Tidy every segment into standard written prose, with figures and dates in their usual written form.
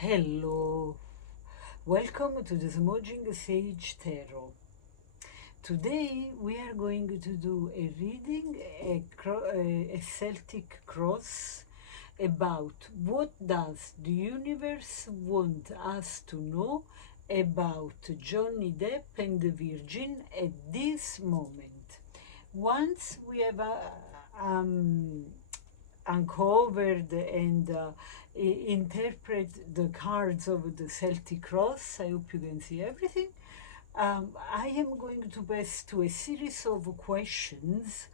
Hello, welcome to the Smudging Sage Tarot. Today we are going to do a reading, a Celtic Cross, about what does the universe want us to know about Johnny Depp and the Virgin at this moment. Once we have uncovered and interpret the cards of the Celtic Cross. I hope you can see everything. I am going to pass to a series of questions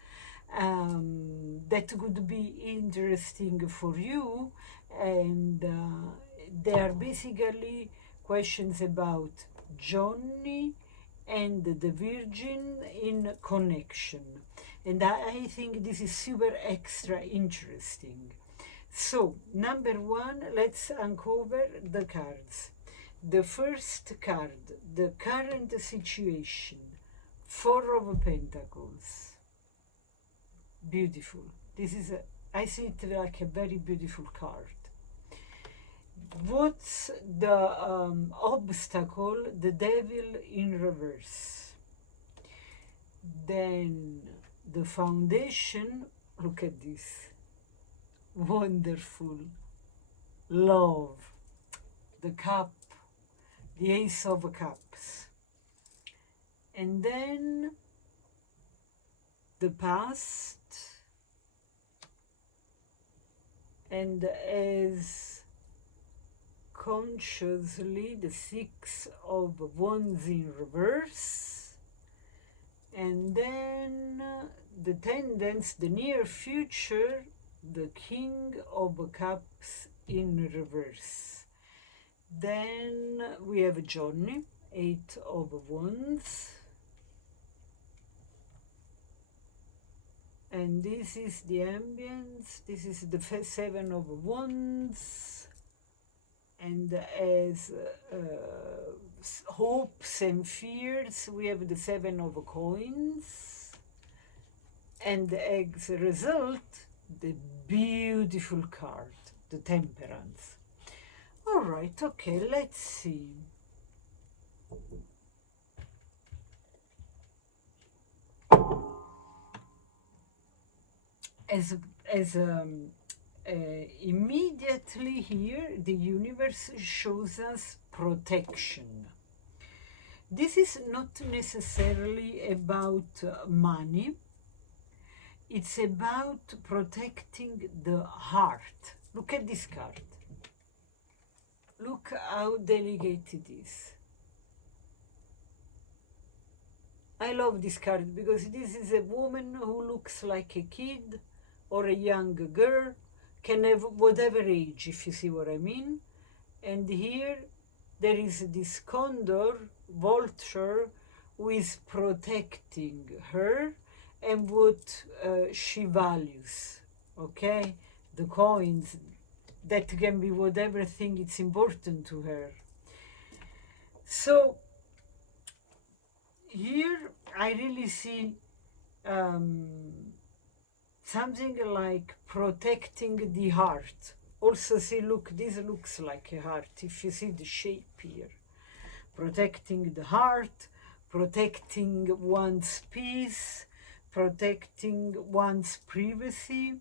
that could be interesting for you, and they are basically questions about Johnny and the Virgin in connection. And I think this is super extra interesting. So, number one, let's uncover the cards. The first card, the current situation, Four of Pentacles. Beautiful. I see it like a very beautiful card. What's the obstacle? The Devil in reverse. Then the foundation, look at this, wonderful, love, the cup, the Ace of Cups, and then the past, and as consciously the Six of Wands in reverse, and then the tendency, the near future, the King of Cups in reverse. Then we have Johnny, Eight of Wands. And this is the ambience. This is the Seven of Wands. And as hopes and fears, we have the Seven of Coins. And as a result, the beautiful card, the Temperance. All right, okay, let's see. Immediately here, the universe shows us protection. This is not necessarily about money. It's about protecting the heart. Look at this card. Look how delicate it is. I love this card because this is a woman who looks like a kid or a young girl, can have whatever age, if you see what I mean. And here there is this condor, vulture, who is protecting her and what she values, okay? The coins, that can be whatever thing it's important to her. So here I really see something like protecting the heart. Also see, look, this looks like a heart, if you see the shape here. Protecting the heart, protecting one's peace, protecting one's privacy,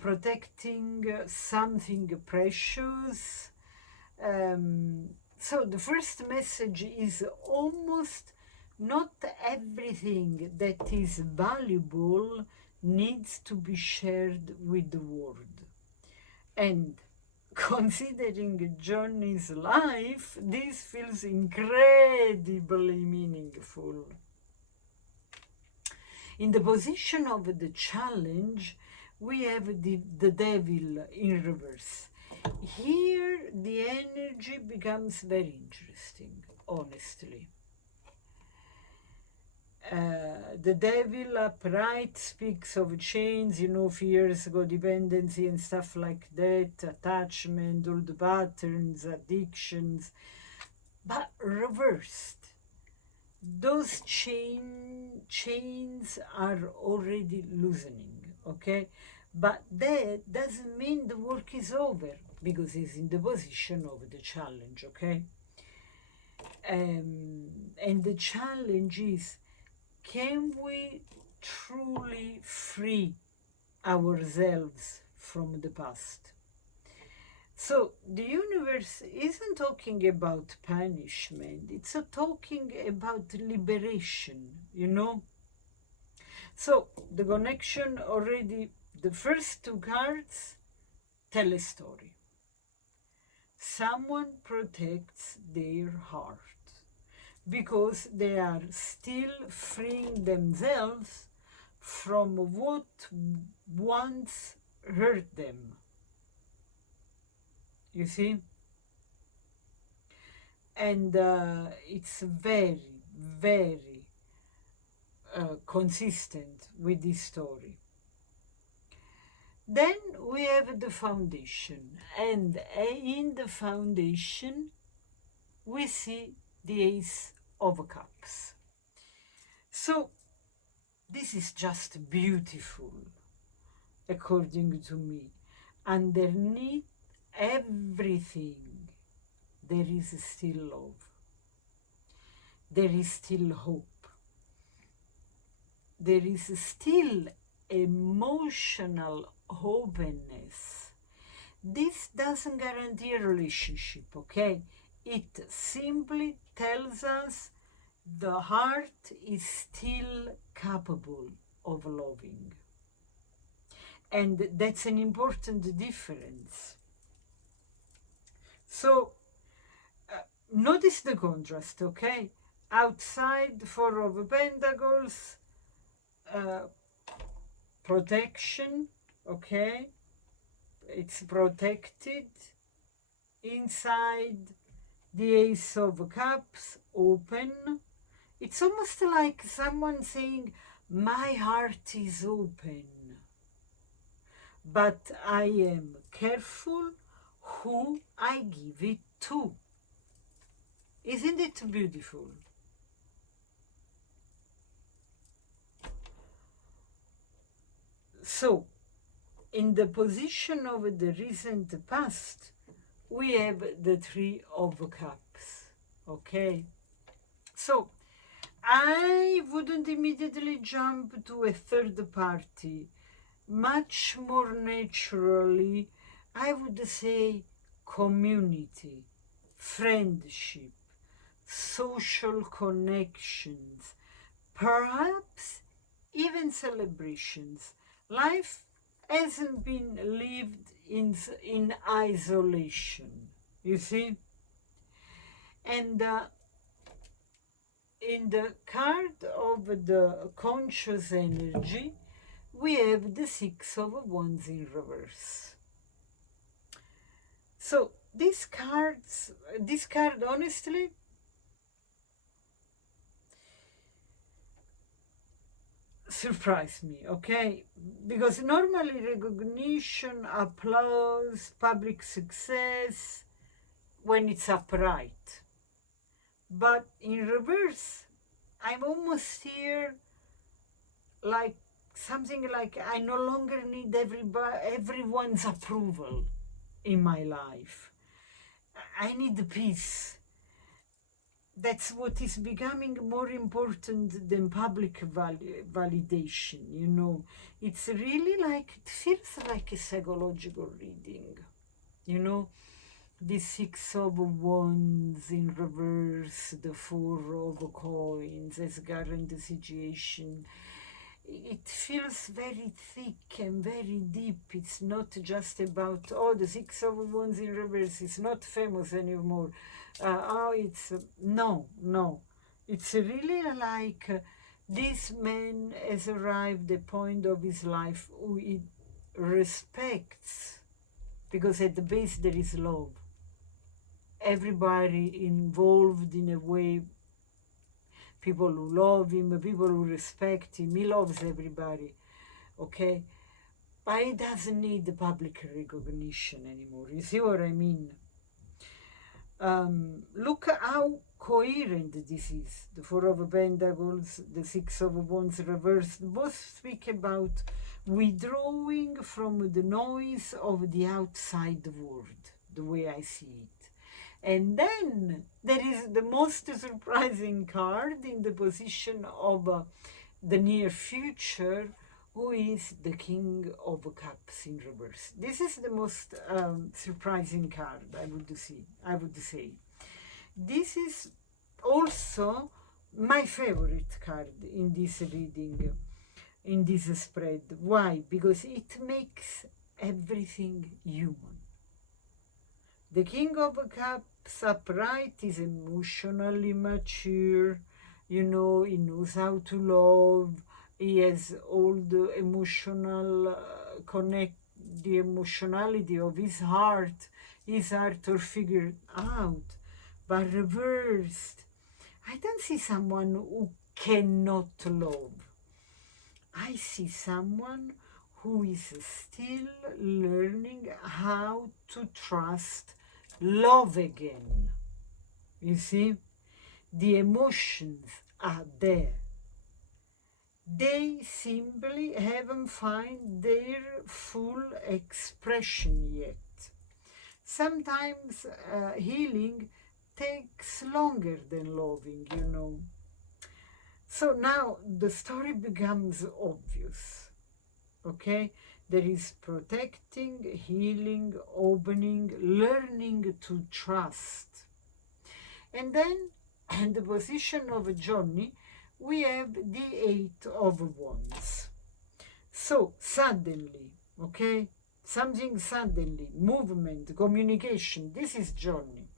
protecting something precious. So the first message is almost not everything that is valuable needs to be shared with the world. And considering Johnny's life, this feels incredibly meaningful. In the position of the challenge, we have the Devil in reverse. Here, the energy becomes very interesting, honestly. The Devil upright speaks of chains, fears, codependency and stuff like that, attachment, all the patterns, addictions. But reversed, those chains are already loosening, okay? But that doesn't mean the work is over, because he's in the position of the challenge, okay? And the challenge is, can we truly free ourselves from the past? So the universe isn't talking about punishment, it's talking about liberation, you know? So the connection already, the first two cards tell a story. Someone protects their heart because they are still freeing themselves from what once hurt them. You see? And it's very, very consistent with this story. Then we have the foundation, and in the foundation we see the Ace of Cups. So this is just beautiful, according to me. Underneath everything, there is still love. There is still hope. There is still emotional openness. This doesn't guarantee a relationship, okay? It simply tells us the heart is still capable of loving. And that's an important difference. So, notice the contrast, okay? Outside, Four of Pentacles, protection, okay? It's protected. Inside, the Ace of Cups, open. It's almost like someone saying, my heart is open, but I am careful who I give it to. Isn't it beautiful? So, in the position of the recent past, we have the Three of Cups, okay? So, I wouldn't immediately jump to a third party. Much more naturally, I would say community, friendship, social connections, perhaps even celebrations. Life hasn't been lived in isolation, you see? And in the card of the conscious energy, we have the Six of Wands in reverse. So this card honestly surprised me, okay? Because normally recognition, applause, public success, when it's upright. But in reverse, I'm almost here like something like I no longer need everyone's approval in my life. I need peace. That's what is becoming more important than public validation, you know. It's really like, it feels like a psychological reading, you know. The Six of Wands in reverse, the Four of Coins as current situation. It feels very thick and very deep. It's not just about, oh, the Six of Wands in reverse is not famous anymore. No. It's really like this man has arrived at a point of his life who he respects, because at the base there is love. Everybody involved in a way, people who love him, people who respect him, he loves everybody, okay? But he doesn't need the public recognition anymore. You see what I mean? Look how coherent this is. The Four of Pentacles, the Six of Wands reversed, both speak about withdrawing from the noise of the outside world, the way I see it. And then there is the most surprising card in the position of the near future, who is the King of Cups in reverse. This is the most surprising card, I would say. This is also my favorite card in this reading, in this spread. Why? Because it makes everything human. The King of Cups upright is emotionally mature, he knows how to love, he has all the emotional the emotionality of his heart are figured out. But reversed, I don't see someone who cannot love. I see someone who is still learning how to trust love again. You see, the emotions are there. They simply haven't found their full expression yet. Sometimes healing takes longer than loving, So now the story becomes obvious, okay? There is protecting, healing, opening, learning to trust. And then in the position of Johnny, we have the Eight of Wands. So suddenly, okay? Something suddenly, movement, communication, this is Johnny.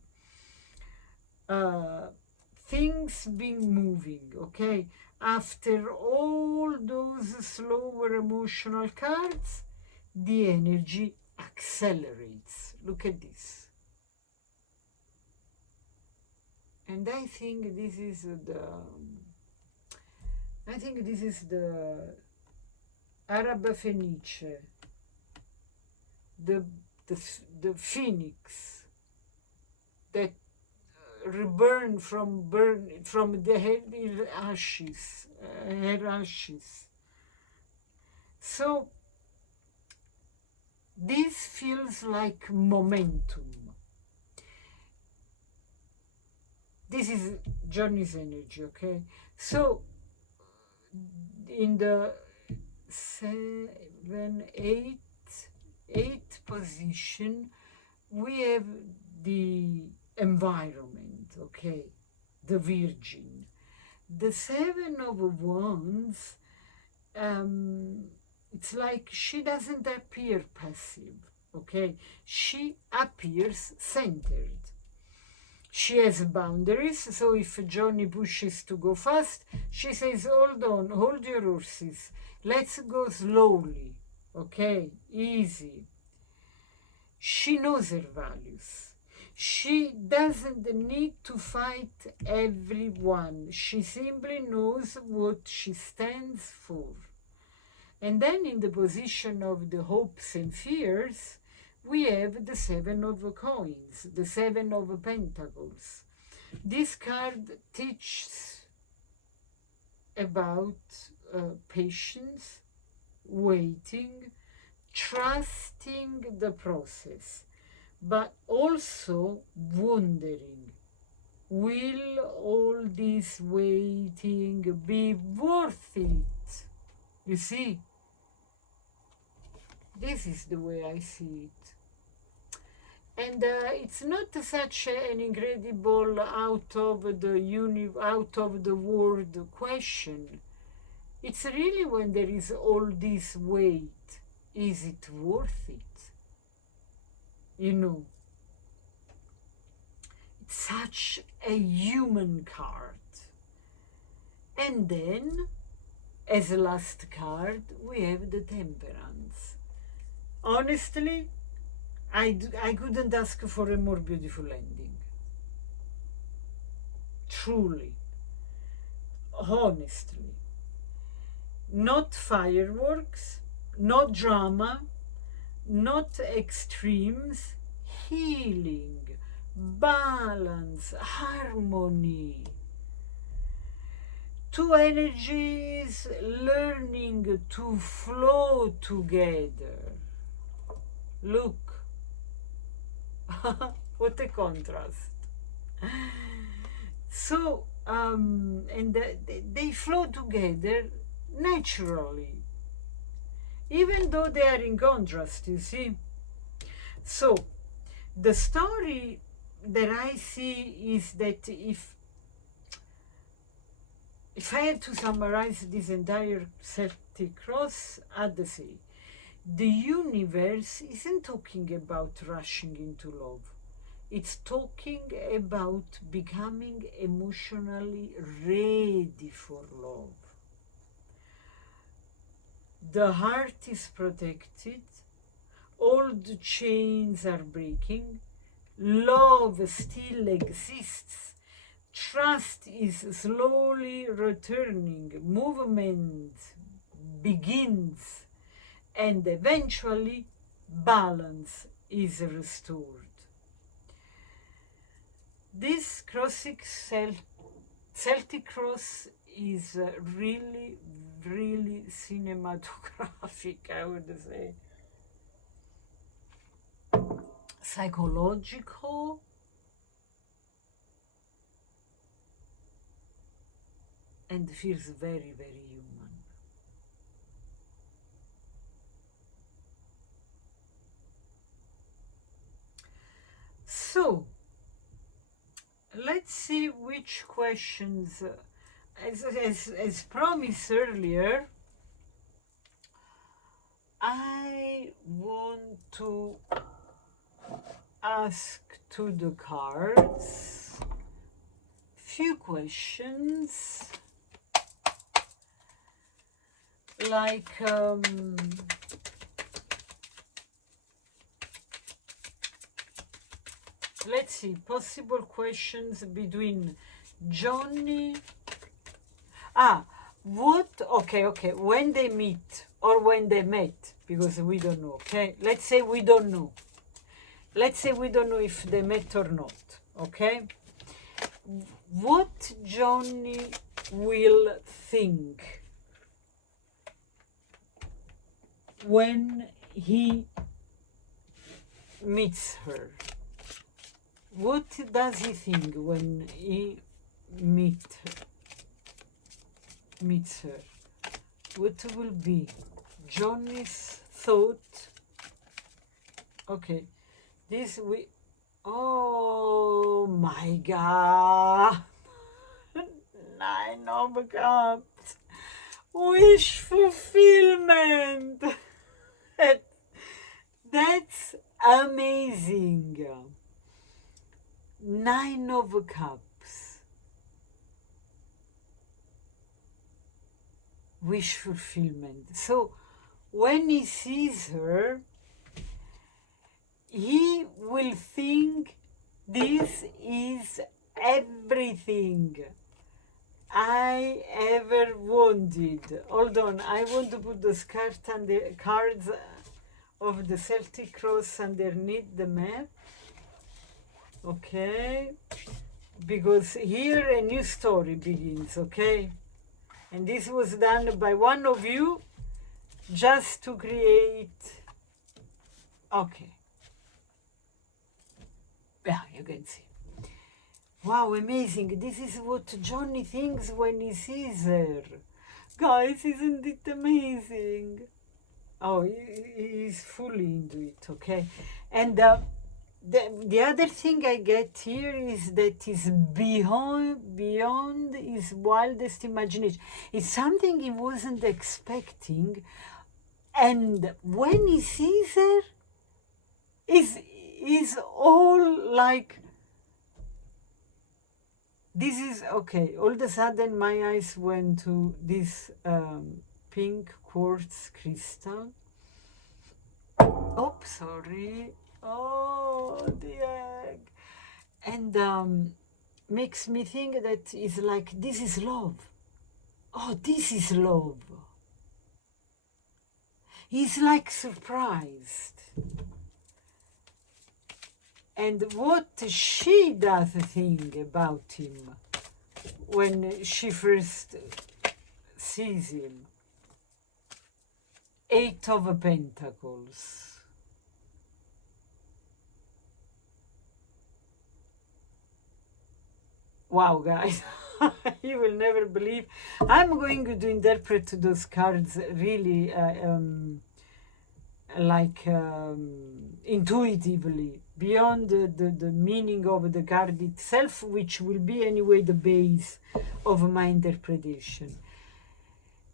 Things been moving, okay? After all those slower emotional cards, the energy accelerates. Look at this. And I think this is the Arab Phoenix, the phoenix that reborn from the her ashes. So this feels like momentum. This is Johnny's energy, okay? So in the 7, 8 position, we have the environment, okay, the Virgin. The 7 of Wands, it's like she doesn't appear passive, okay? She appears centered. She has boundaries, so if Johnny pushes to go fast, she says, hold on, hold your horses, let's go slowly, okay, easy. She knows her values. She doesn't need to fight everyone. She simply knows what she stands for. And then in the position of the hopes and fears, we have the 7 of coins, the 7 of pentacles. This card teaches about patience, waiting, trusting the process, but also wondering, will all this waiting be worth it? You see, this is the way I see it. And it's not such an incredible out of the world question. It's really when there is all this weight, is it worth it? It's such a human card. And then, as a last card, we have the Temperance. Honestly, I couldn't ask for a more beautiful ending. Truly. Honestly. Not fireworks, not drama, not extremes, healing, balance, harmony. two energies learning to flow together. Look, what a contrast. So, and they flow together naturally, even though they are in contrast, you see. So, the story that I see is that if I had to summarize this entire Celtic Cross, I'd say the universe isn't talking about rushing into love. It's talking about becoming emotionally ready for love. The heart is protected, all the chains are breaking, love still exists, trust is slowly returning, movement begins, and eventually balance is restored. This Celtic Cross is really, really cinematographic, I would say. Psychological, and feels very, very human. So, let's see which questions, as promised earlier, I want to ask to the cards few questions, like let's see, possible questions between Johnny. Okay, when they meet or when they met, because we don't know, okay? Let's say we don't know. Let's say we don't know if they met or not, okay? What Johnny will think when he meets her? What does he think when he meets her? What will be Johnny's thought? Okay, this we. Oh my God! 9 of Cups. Wish fulfillment. That's amazing. 9 of Cups. Wish fulfillment. So when he sees her, he will think this is everything I ever wanted. Hold on, I want to put those cards of the Celtic Cross underneath the map. Okay, because here a new story begins, okay? And this was done by one of you just to create, okay. Yeah, you can see. Wow, amazing. This is what Johnny thinks when he sees her. Guys, isn't it amazing? Oh, he's fully into it, okay? And the other thing I get here is that is beyond his wildest imagination. It's something he wasn't expecting. And when he sees her, is all like, this is okay. All of a sudden, my eyes went to this pink quartz crystal. Oh, sorry. Oh, the egg. And makes me think that it's like, this is love. Oh, this is love. He's like surprised. And what she does think about him. when she first sees him. Eight of Pentacles. Wow, guys, you will never believe. I'm going to interpret those cards really intuitively, beyond the meaning of the card itself, which will be anyway the base of my interpretation.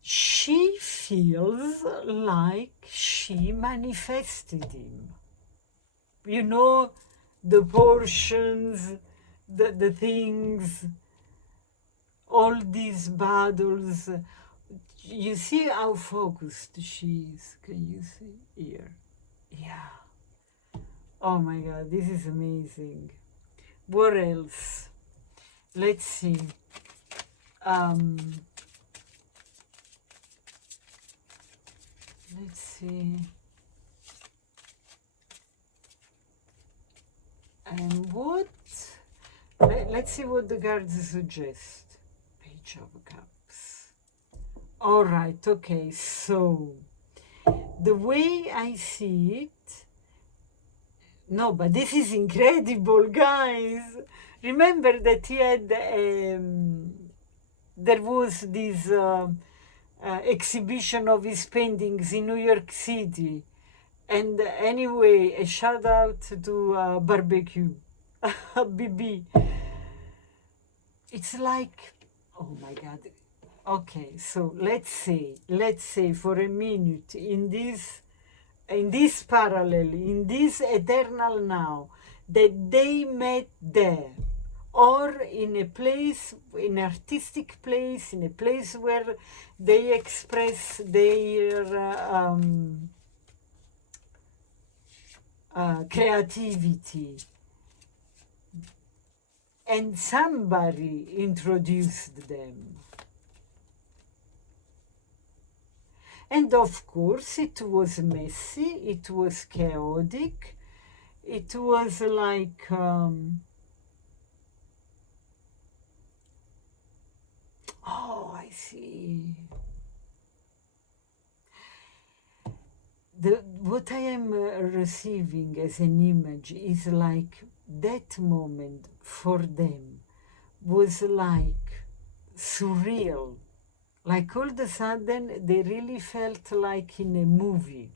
She feels like she manifested him. You know, the portions, the things, all these battles. You see how focused she is. Can you see here? Yeah. Oh my God, this is amazing. What else? Let's see. Let's see. And what? Let's see what the cards suggest. Page of Cups. All right, okay, so the way I see it, no, but this is incredible, guys. Remember that he had, there was this exhibition of his paintings in New York City. And anyway, a shout out to Barbecue, BB. It's like, oh my God. Okay, so let's say for a minute in this parallel, in this eternal now, that they met there, or in a place, in an artistic place, in a place where they express their creativity, and somebody introduced them. And of course, it was messy, it was chaotic, it was like, oh, I see. What I am receiving as an image is like that moment for them was like surreal. Like all of a sudden, they really felt like in a movie.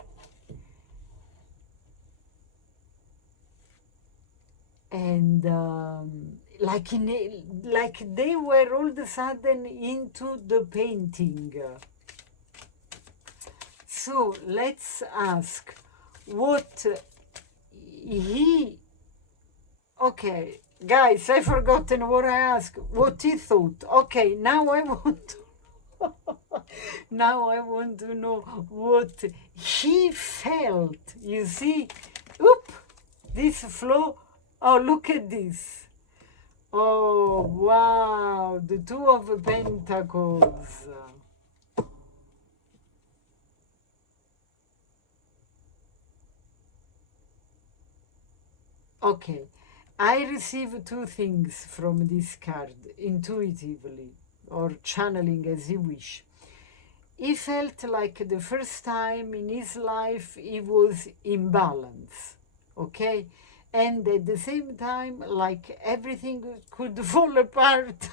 And like they were all of a sudden into the painting. So let's ask what he. Okay, guys, I've forgotten what I asked. What he thought. Okay, now I want to. Now I want to know what he felt. You see, oop, this flow. Oh, look at this. Oh, wow, the Two of Pentacles. Okay, I receive two things from this card intuitively, or channeling as you wish. He felt like the first time in his life he was in balance, okay? And at the same time, like everything could fall apart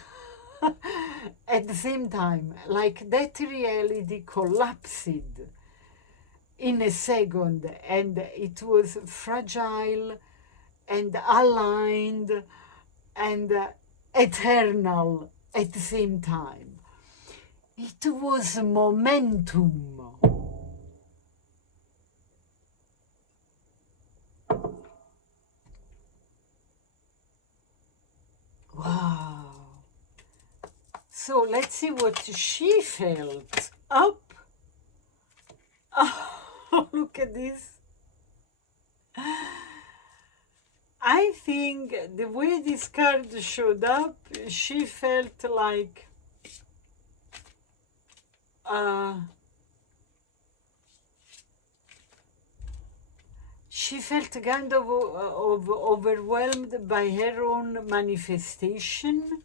at the same time, like that reality collapsed in a second, and it was fragile and aligned and eternal at the same time. It was momentum. Wow. So let's see what she felt. Up. Oh, look at this. I think the way this card showed up, she felt like she felt kind of overwhelmed by her own manifestation,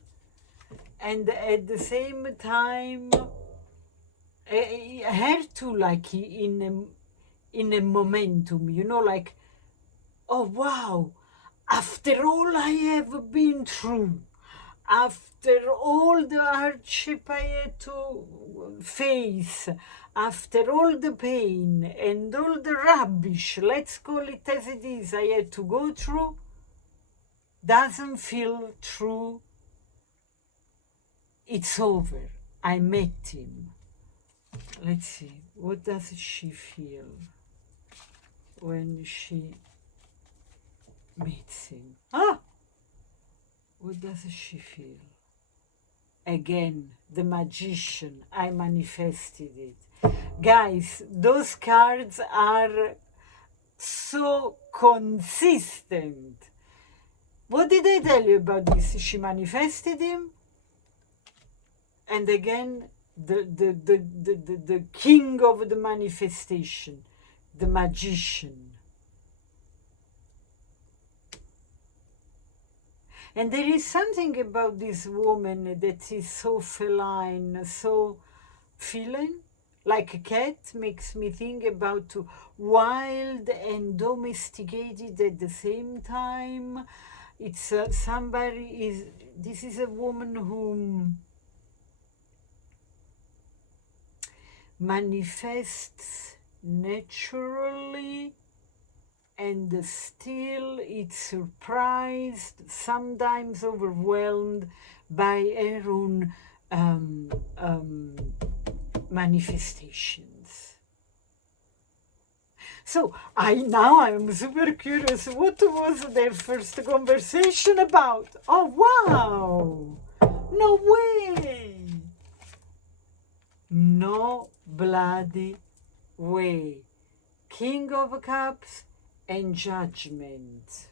and at the same time, her too, like in a momentum, you know, like, oh wow, after all I have been through, after all the hardship I had to face, after all the pain and all the rubbish, let's call it as it is, I had to go through, doesn't feel true. It's over. I met him. Let's see, what does she feel when she meets him? What does she feel? Again, the magician, I manifested it. Guys, those cards are so consistent. What did I tell you about this? She manifested him. And again, the king of the manifestation, the magician. And there is something about this woman that is so feline, so feline, like a cat, makes me think about wild and domesticated at the same time. It's this is a woman who manifests naturally, and still it's surprised, sometimes overwhelmed by her own manifestations. So now I'm super curious, what was their first conversation about? Oh wow, no way, no bloody way. King of Cups and Judgment.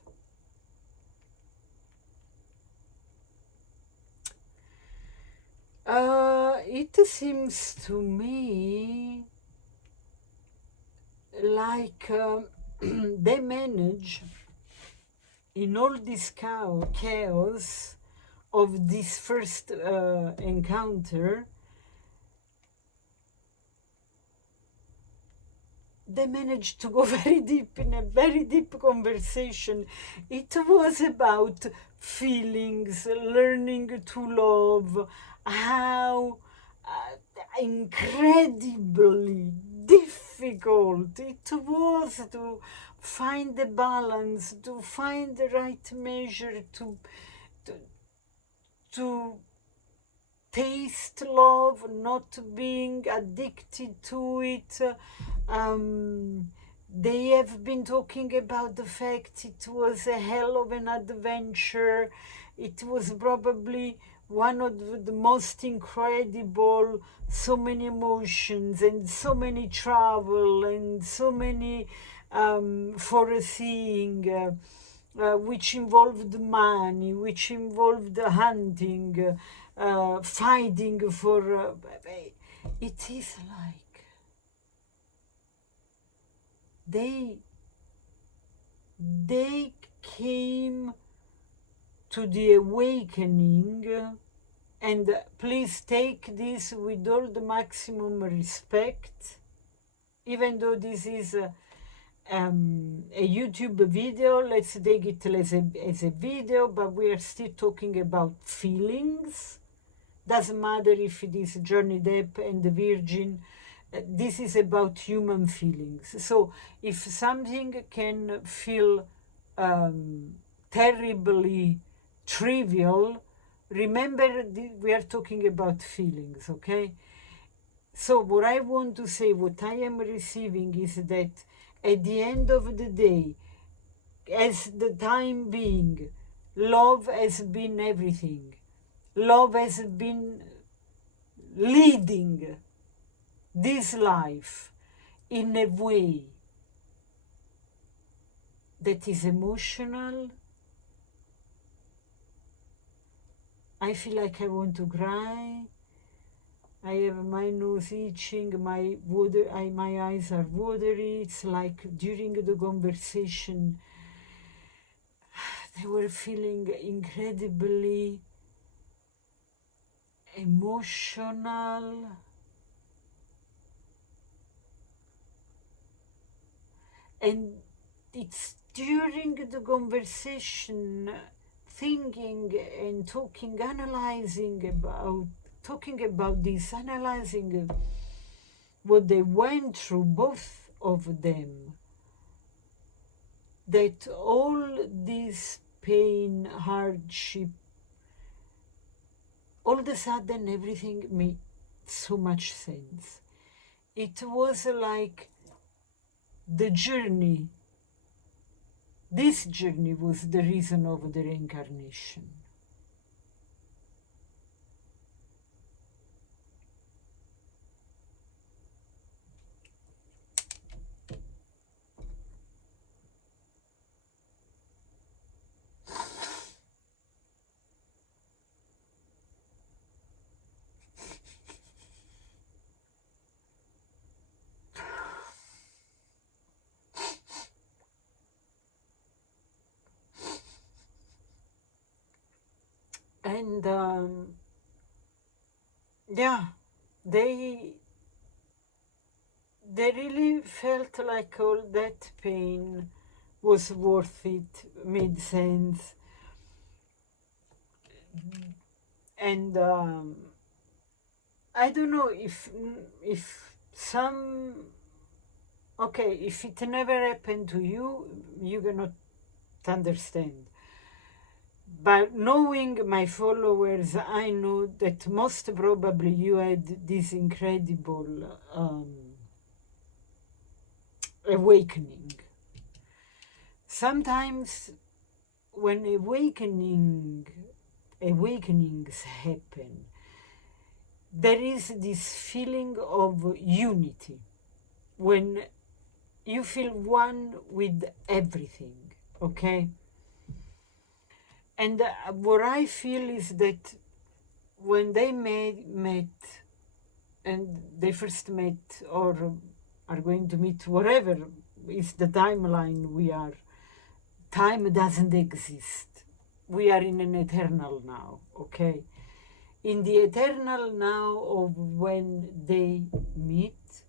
It seems to me like they manage in all this chaos of this first encounter, they managed to go very deep in a very deep conversation. It was about feelings, learning to love, how incredibly difficult it was to find the balance, to find the right measure, to taste love, not being addicted to it. They have been talking about the fact it was a hell of an adventure. It was probably one of the most incredible, so many emotions and so many travel and so many foreseeing, which involved money, which involved hunting, fighting for. It is like they came to the awakening, and please take this with all the maximum respect, even though this is a YouTube video. Let's take it as a video, but we are still talking about feelings. Doesn't matter if it is Johnny Depp and the Virgin. This is about human feelings. So if something can feel terribly trivial, remember we are talking about feelings, okay? So what I want to say, what I am receiving is that at the end of the day, as the time being, love has been everything. Love has been leading this life in a way that is emotional. I feel like I want to cry. I have my nose itching, my eyes are watery. It's like during the conversation, they were feeling incredibly emotional, and it's during the conversation, thinking and talking, talking about this, analyzing what they went through, both of them, that all this pain, hardship, all of a sudden everything made so much sense. It was like the journey, this journey was the reason of the reincarnation. And yeah, they really felt like all that pain was worth it, made sense. And I don't know if some, okay, if it never happened to you, you cannot understand. But knowing my followers, I know that most probably you had this incredible awakening. Sometimes when awakenings happen, there is this feeling of unity, when you feel one with everything, okay? And what I feel is that when they met, and they first met or are going to meet, whatever is the timeline we are, time doesn't exist. We are in an eternal now, okay? In the eternal now of when they meet,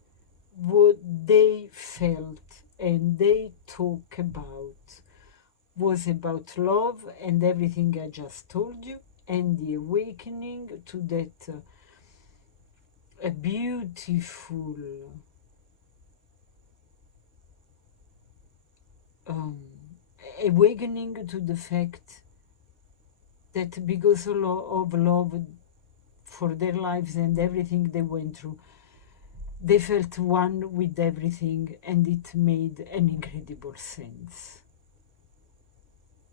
what they felt and they talk about was about love and everything I just told you, and the awakening to that a beautiful awakening to the fact that because of love for their lives and everything they went through, they felt one with everything, and it made an incredible sense.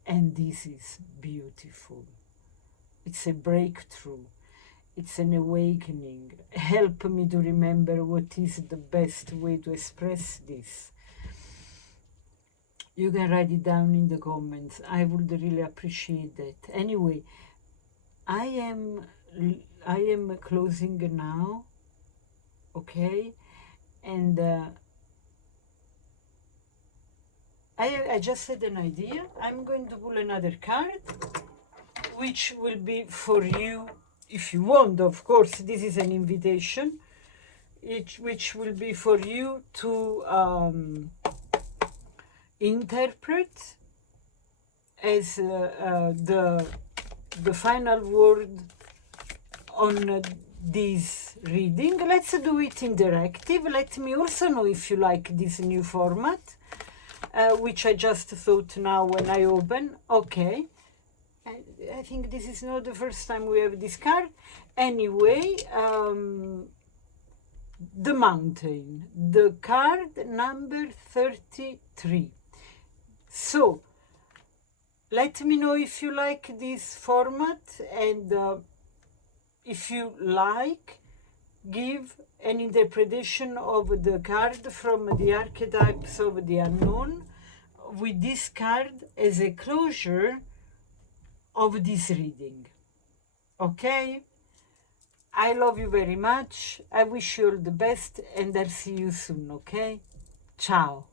And this is beautiful. It's a breakthrough. It's an awakening. Help me to remember what is the best way to express this. You can write it down in the comments. I would really appreciate that. Anyway, I am closing now, okay? And I just had an idea. I'm going to pull another card, which will be for you, if you want, of course. This is an invitation, which will be for you to interpret as the final word on this reading. Let's do it interactive. Let me also know if you like this new format, which I just thought now when I open. Okay, I think this is not the first time we have this card. Anyway, the mountain, the card number 33. So let me know if you like this format, and if you like, give an interpretation of the card from the archetypes of the unknown, with this card as a closure of this reading. Okay? I love you very much. I wish you all the best, and I'll see you soon, okay? Ciao.